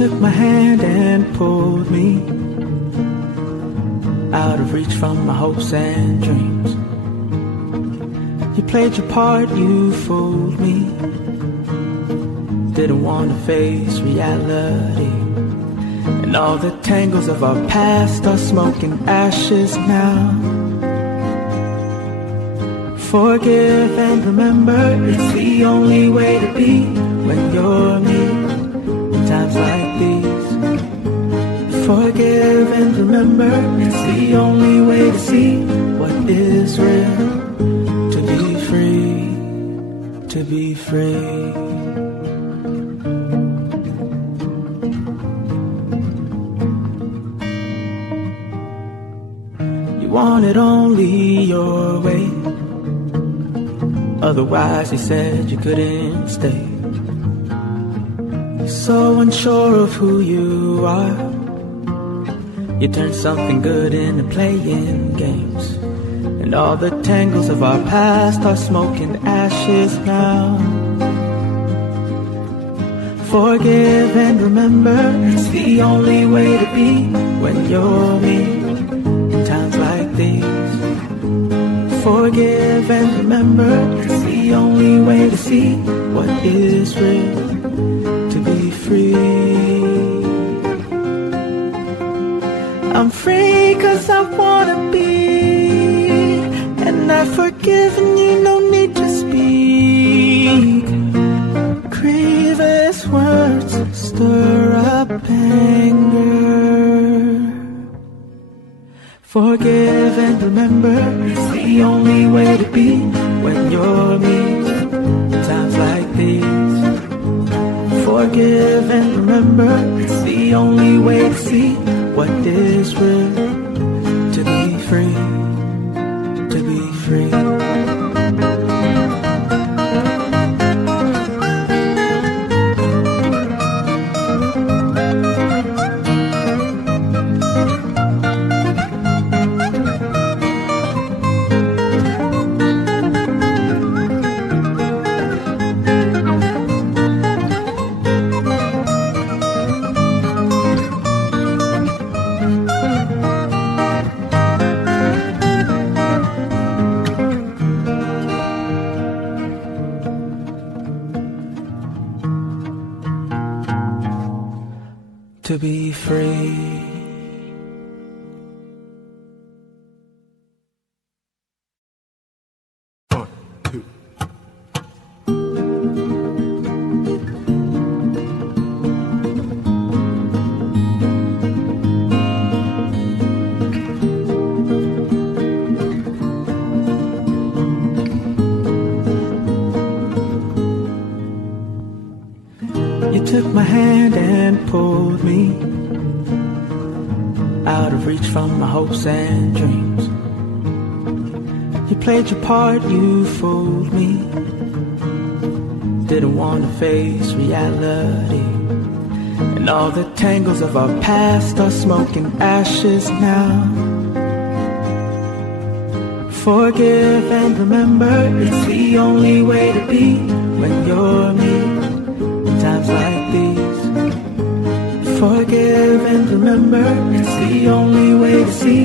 Took my hand and pulled me out of reach from my hopes and dreams. You played your part, you fooled me. Didn't want to face reality. And all the tangles of our past are smoke and ashes now. Forgive and remember, it's the only way to be when you're me. Times like these, forgive and remember, it's the only way to see what is real. To be free, to be free. You want it only your way, otherwise you said you couldn't stay. So unsure of who you are, you turn something good into playing games. And all the tangles of our past are smoke and ashes now. Forgive and remember, it's the only way to be when you're me. In times like these, forgive and remember, it's the only way to see what is real. To be free. I'm free 'cause I wanna be, and I've forgiven you, no need to speak. Grievous words stir up anger. Forgive and remember, it's the only way to be when you're me. Times like these, forgive and remember, it's the only way to see what is real. To be free, to be free. To be free. You took my hand and pulled me out of reach from my hopes and dreams. You played your part, you fooled me. Didn't want to face reality. And all the tangles of our past are smoke and ashes now. Forgive and remember, it's the only way to be when you're me. Times like these, forgive and remember, it's the only way to see